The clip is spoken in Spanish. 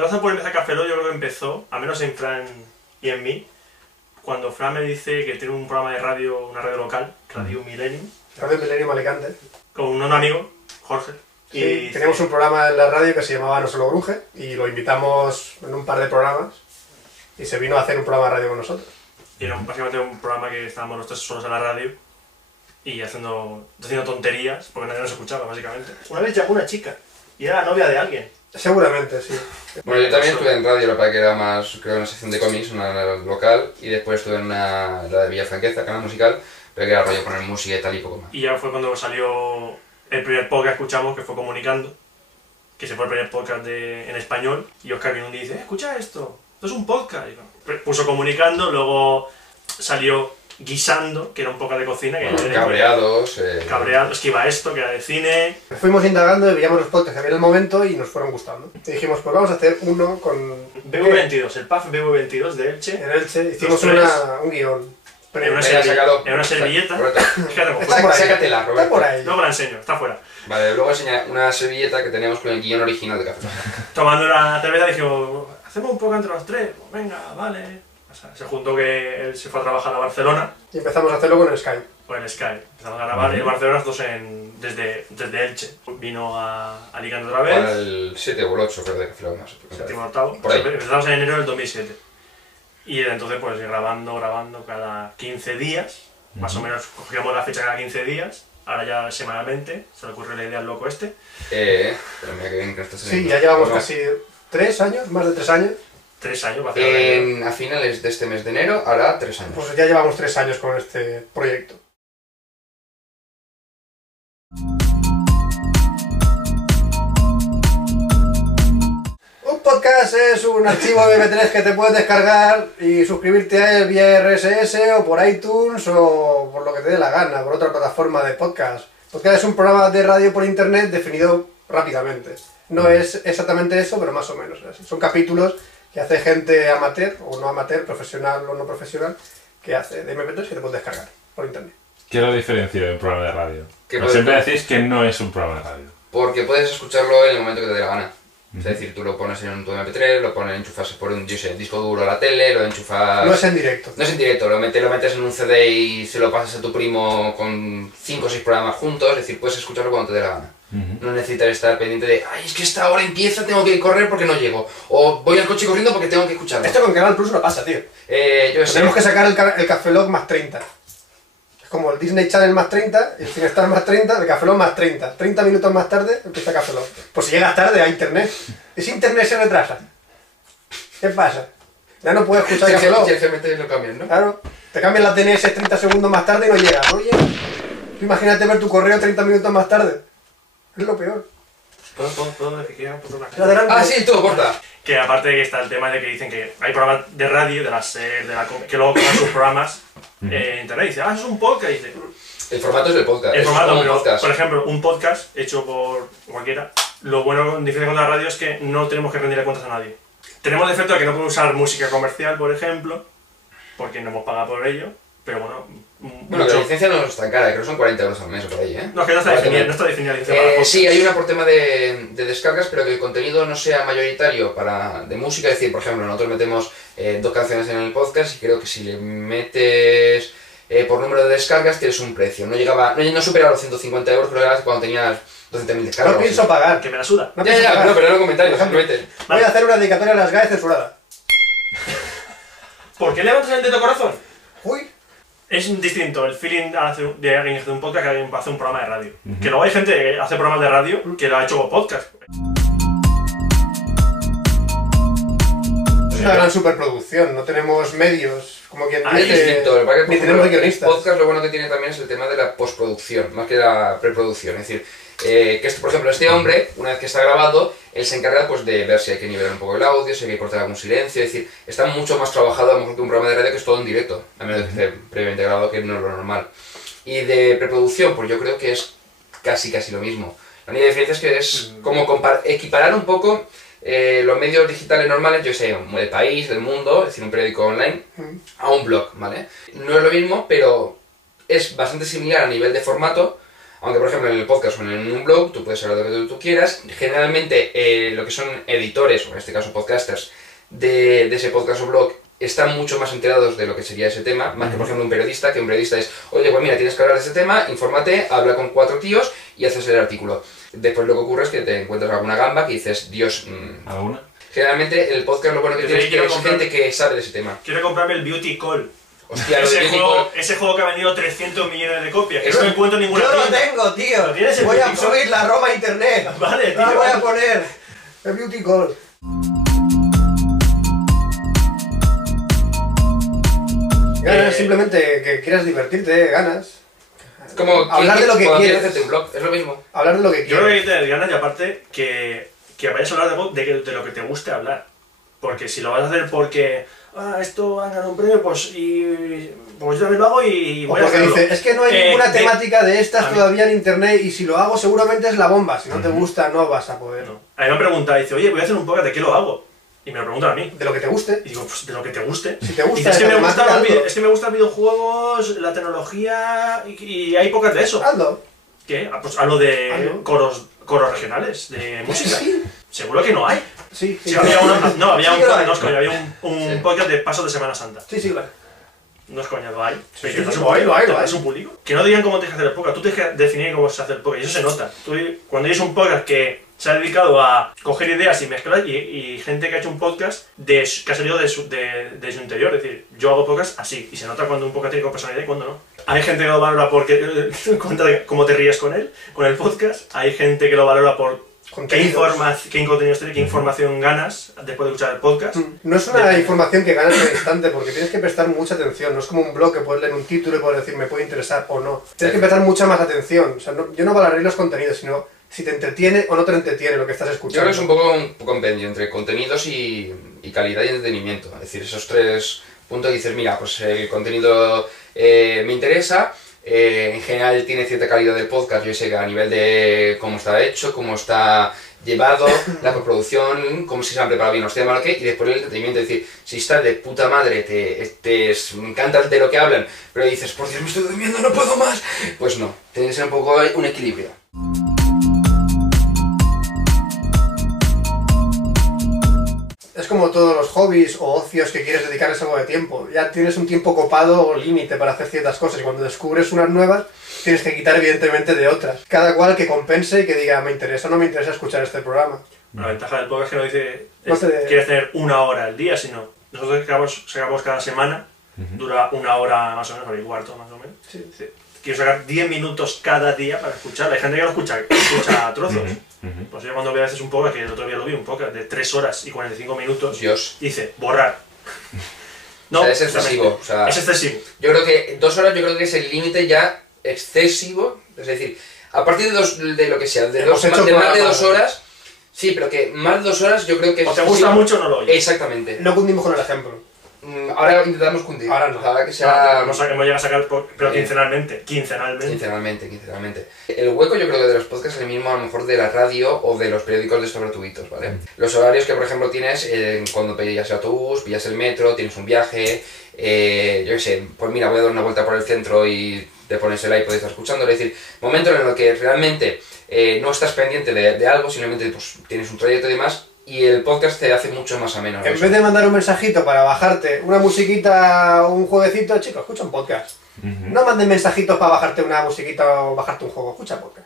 corazón por empezar Café Lock yo creo que empezó, al menos en Fran y en mí, cuando Fran me dice que tiene un programa de radio, una radio local, Radio Millennium. Radio Millennium Alicante. Con un amigo, Jorge. Sí, y teníamos un programa en la radio que se llamaba No Solo Bruje y lo invitamos en un par de programas y se vino a hacer un programa de radio con nosotros. Y era básicamente un programa que estábamos los tres solos en la radio y haciendo tonterías, porque nadie nos escuchaba, básicamente. Una vez llamó una chica y era la novia de alguien. Seguramente, sí. Bueno, yo también estuve en radio, lo que era más, creo, una sección de cómics, una local, y después estuve en la de Villa Franqueza, canal musical, pero que era rollo poner música y tal y poco más. Y ya fue cuando salió el primer podcast que escuchamos, que fue Comunicando, que se fue el primer podcast en español, y Oscar vino un día y dice, escucha esto es un podcast. Y puso Comunicando, luego salió Guisando, que era un podcast de cocina. Que bueno, Cabreados... Cabreados, que iba esto, que era de cine. Fuimos indagando y veíamos los podcasts que había en el momento y nos fueron gustando. Y dijimos, pues vamos a hacer uno con... BV22, el PAF BV22 de Elche. En Elche hicimos un guión. En una servilleta. Sácatela, Roberto. Está por ahí. Luego la enseño, está fuera. Vale, luego enseña una servilleta que teníamos con el guión original de Café Lock. Tomando la cerveza dijimos, hacemos un poco entre los tres. Pues venga, vale. O sea, se juntó que él se fue a trabajar a Barcelona. Y empezamos a hacerlo con el Skype. Con el Skype. Empezamos a grabar en Barcelona, nosotros desde Elche. Vino a Alicante otra vez. Para el 7 o el 8, creo, de Café Lock, no sé. Séptimo, octavo. Por ahí. Empezamos en enero del 2007. Y desde entonces, pues grabando cada 15 días. Más o menos cogíamos la fecha cada 15 días. Ahora ya semanalmente. Se le ocurre la idea al loco este. Pero mira que bien que estás Sí, ya llevamos casi 3 años, más de 3 años. 3 años va a hacer a finales de este mes de enero hará 3 años. Pues ya llevamos 3 años con este proyecto. Un podcast es un archivo de MP3 que te puedes descargar y suscribirte a él vía RSS o por iTunes o por lo que te dé la gana, por otra plataforma de podcast. Podcast es un programa de radio por internet definido rápidamente. No es exactamente eso, pero más o menos. Son capítulos que hace gente amateur, o no amateur, profesional o no profesional, que hace de MP3 que te puedes descargar por internet. ¿Qué es la diferencia de un programa de radio? No, siempre decís que no es un programa de radio. Porque puedes escucharlo en el momento que te dé la gana. Es decir, tú lo pones en tu MP3, lo enchufas por un disco duro a la tele, lo enchufas... No es en directo. No es en directo, lo metes en un CD y se lo pasas a tu primo con 5 o 6 programas juntos, es decir, puedes escucharlo cuando te dé la gana. No necesitas estar pendiente de, ay, es que esta hora empieza, tengo que correr porque no llego. O voy al coche corriendo porque tengo que escucharlo. Esto con Canal Plus no pasa, tío. Tenemos que sacar el Café Lock más 30. Es como el Disney Channel más 30, el Cinestar más 30, el Café Lock más 30. 30 minutos más tarde empieza Café Lock. Pues si llegas tarde a internet. Ese internet se retrasa. ¿Qué pasa? Ya no puedes escuchar Café Lock. Si el GMT lo cambian, ¿no? Claro. Te cambian la DNS 30 segundos más tarde y no llegas. Oye, tú imagínate ver tu correo 30 minutos más tarde. Es lo peor. Todo que quieran, por una Adelante. Ah, sí, todo, corta. Que aparte de que está el tema de que dicen que hay programas de radio, que luego ponen sus programas en internet. Y dice, eso es un podcast. Y dice, El formato es el podcast. el formato, un pero, podcast. por ejemplo, un podcast hecho por cualquiera, lo bueno en diferencia con la radio es que no tenemos que rendirle cuentas a nadie. Tenemos el defecto de que no podemos usar música comercial, por ejemplo, porque no hemos pagado por ello, pero bueno... Bueno, que la licencia no es tan cara, creo que son 40 euros al mes o por ahí, ¿eh? No, es que no está definida la licencia para podcast. Sí, hay una por tema de descargas, pero que el contenido no sea mayoritario de música. Es decir, por ejemplo, nosotros metemos 2 canciones en el podcast y creo que si le metes por número de descargas tienes un precio. No supera los 150 euros, creo que era cuando tenías 200.000 descargas. No pienso pagar. Que me la suda. No pienso Ya, pagar. no, pero era un comentario, simplemente. Voy a hacer una dedicatoria a las GAE censurada. ¿Por qué levantas el dedo corazón? Uy. Es distinto el feeling de alguien que hace un podcast que alguien que hace un programa de radio. Que luego hay gente que hace programas de radio que lo ha hecho como podcast. Es una gran superproducción, no tenemos medios, como quien Es dice, distinto, ni tenemos el guionistas. podcast lo bueno que tiene también es el tema de la postproducción, más que la preproducción. Es decir, que esto, por ejemplo, este hombre, una vez que está grabado, él se encarga pues, de ver si hay que nivelar un poco el audio, si hay que cortar algún silencio, es decir, está mucho más trabajado a lo mejor que un programa de radio que es todo en directo, a menos que esté previamente grabado, que no es lo normal. Y de preproducción, pues yo creo que es casi lo mismo. La única diferencia es que es como equiparar un poco los medios digitales normales, yo sé, del país, del mundo, es decir, un periódico online, a un blog, ¿vale? No es lo mismo, pero es bastante similar a nivel de formato Aunque, por ejemplo, en el podcast o en un blog tú puedes hablar de lo que tú quieras. Generalmente, lo que son editores, o en este caso podcasters, de ese podcast o blog, están mucho más enterados de lo que sería ese tema, más que, por ejemplo, un periodista, que un periodista es, oye, pues mira, tienes que hablar de ese tema, infórmate, habla con 4 tíos y haces el artículo. Después lo que ocurre es que te encuentras alguna gamba que dices, Dios... ¿Alguna? Generalmente el podcast lo bueno que tiene es que es gente que sabe de ese tema. Quiero comprarme el Beauty Call. Hostia, lo de Beauty Call. Ese juego que ha vendido 300 millones de copias, que no encuentro en ninguna Yo lo tienda. tengo, tío. ¿Lo tienes en Voy a Beauty Call? subir la Roma a internet. Vale, tío. La voy a poner. El Beauty Call. Ganas simplemente que quieras divertirte, ganas. Es como Hablar de lo que cuando quieres. quieres hacerte un blog, es lo mismo. Hablar de lo que Yo creo que hay quieres. que tener ganas y aparte que vayas a hablar de lo que te guste hablar. Porque si lo vas a hacer porque esto han ganado un premio, pues yo también lo hago y O voy a porque hacerlo. dices, es que no hay ninguna temática de a estas mí- todavía en internet y si lo hago seguramente es la bomba. Si no te gusta no vas a poder. No. A mí me han preguntado, dice, oye, voy a hacer un podcast, ¿de qué lo hago? Y me lo preguntan a mí. De lo que te guste. Y digo, pues de lo que te guste. Si te gusta Y dice, es que esa me gustan temática, hazlo. es que me gustan videojuegos, la tecnología y hay pocas de eso. Hazlo. ¿Qué? Pues hablo de Hazlo. coros regionales, de música. Sí. Seguro que no hay. Sí, Sí, había Sí, que lo hay. no es coña, había un Sí. podcast de paso de Semana Santa. Sí, sí, claro. No es coña, lo hay. Sí, Pero sí, te das sí, un lo hay, público, lo hay, te lo das hay. un público. Que no digan cómo tienes que hacer el podcast, tú tienes que definir cómo se hace el podcast y eso se nota. Cuando hay un podcast que se ha dedicado a coger ideas y mezclar y gente que ha hecho un podcast que ha salido de su interior, es decir, yo hago podcast así y se nota cuando un podcast tiene personalidad y cuando no. Hay gente que lo valora porque cómo te ríes con él, con el podcast, hay gente que lo valora por qué contenidos tiene, qué información ganas después de escuchar el podcast. No es una información que ganas al instante porque tienes que prestar mucha atención. No es como un blog que puedes leer un título y puedes decir me puede interesar o no. Tienes que prestar mucha más atención. O sea, yo no valoraré los contenidos, sino si te entretiene o no te entretiene lo que estás Yo escuchando. creo que es un poco un compendio entre contenidos y calidad y entretenimiento. Es decir, esos 3 puntos dices, mira, pues el contenido me interesa, en general tiene cierta calidad del podcast, yo sé que a nivel de cómo está hecho, cómo está llevado, la postproducción, cómo se han preparado bien los temas, lo que, y después el entretenimiento, es decir, si está de puta madre, me encanta de lo que hablan, pero dices, por Dios, me estoy durmiendo, no puedo más, pues no, tiene que ser un poco un equilibrio. Es como todos los hobbies o ocios que quieres dedicarles algo de tiempo. Ya tienes un tiempo copado o límite para hacer ciertas cosas y cuando descubres unas nuevas tienes que quitar evidentemente de otras. Cada cual que compense y que diga me interesa o no me interesa escuchar este programa. La ventaja del podcast es que no dice No te- quieres tener 1 hora al día, sino nosotros sacamos cada semana, dura 1 hora más o menos, 1 y cuarto más o menos. Sí. Dice, quiero sacar 10 minutos cada día para escuchar. Hay gente que lo escucha a trozos. Pues yo cuando veo a veces un podcast, que el otro día lo vi, un podcast de 3 horas y 45 minutos, Dios. dice, borrar. O sea, es excesivo, o sea- es excesivo. Yo creo que 2 horas yo creo que es el límite ya excesivo, es decir, a partir de lo que sea, de Hemos hecho más de programas. 2 horas, sí, pero que más de 2 horas yo creo que O te gusta mucho o no lo oyes. Exactamente. No cundimos con el ejemplo. Ahora intentamos cundir. Ahora no. Ahora que sea... Hemos llegado a sacar, pero quincenalmente. Quincenalmente. El hueco yo creo que de los podcasts es el mismo a lo mejor de la radio o de los periódicos de estos gratuitos, ¿vale? Los horarios que por ejemplo tienes cuando pillas el autobús, pillas el metro, tienes un viaje, yo qué sé, pues mira, voy a dar una vuelta por el centro y te pones el iPod y estás escuchando, es decir, momento en el que realmente no estás pendiente de algo, simplemente pues tienes un trayecto y demás, y el podcast te hace mucho más ameno. En eso. vez de mandar un mensajito para bajarte una musiquita o un jueguecito, chicos, escucha un podcast. No mandes mensajitos para bajarte una musiquita o bajarte un juego, escucha podcast.